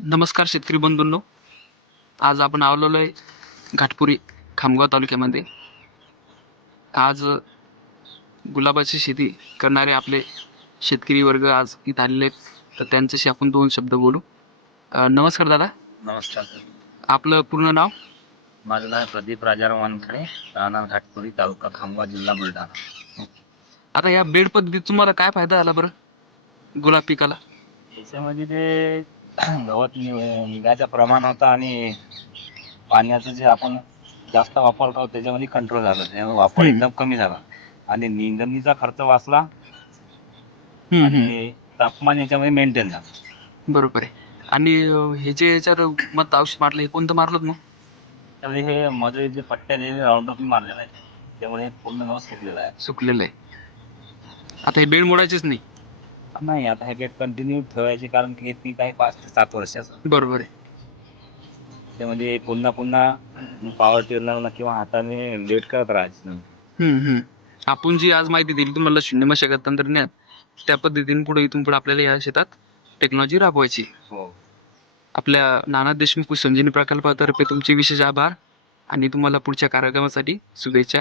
नमस्कार शेतकरी बंधूंनो. आज आपण आलेलो आहे घाटपुरी खामगाव तालुक्यामध्ये. आज गुलाबाची शेती करणारे आपले शेतकरी वर्ग आज इथं आलेले आहेत. तर त्यांच्याशी आपण दोन शब्द बोलू. अं, नमस्कार दादा. नमस्कार आपलं पूर्ण नाव? माझं नाव प्रदीप राजाराम वानखडे राहणार घाटपुरी तालुका खामगाव जिल्हा बुलढाणा. आता या बेड पद्धतीत तुम्हाला काय फायदा आला बरं? गुलाब पिकाला? याच्यामध्ये ते गवत निघायचं प्रमाण होतं आणि पाण्याचं जे आपण जास्त वापरतो त्याच्यामध्ये कंट्रोल झालं. त्यामुळे वापर. एकदम कमी झाला. आणि निंदणीचा खर्च वाचला आणि तापमान याच्यामध्ये मेंटेन झालं. बरोबर आहे. आणि हे जे याच्यावर मत औषध मारलं हे कोणतं मारलं मग? त्यामुळे हे मध्ये जे पट्ट्या राऊंड अप मारलेला आहे त्यामुळे पूर्ण गाव सुकलेलं आहे. सुकलेलं आहे. आता हे बेड मोडायचेच नाही. नाही आता हे कंटिन्यू ठेवायचे कारण की हे पीक आहे पाच ते सात वर्षाचं. बरोबर आहे. त्यामध्ये पुन्हा पुन्हा पॉवर टिलरला किंवा हाताने लेट करत राहायचं हम्म, हम्म. आपण जी आज माहिती दिली तुम्हाला शून्य मशागत तंत्रज्ञान त्या पद्धतीने पुढे इथून पुढे आपल्याला या शेतात टेक्नॉलॉजी राबवायची. हो. आपल्या नाना देशमुख संजीवनी प्रकल्पातर्फे तुमचे विशेष आभार आणि तुम्हाला पुढच्या कार्यक्रमासाठी शुभेच्छा.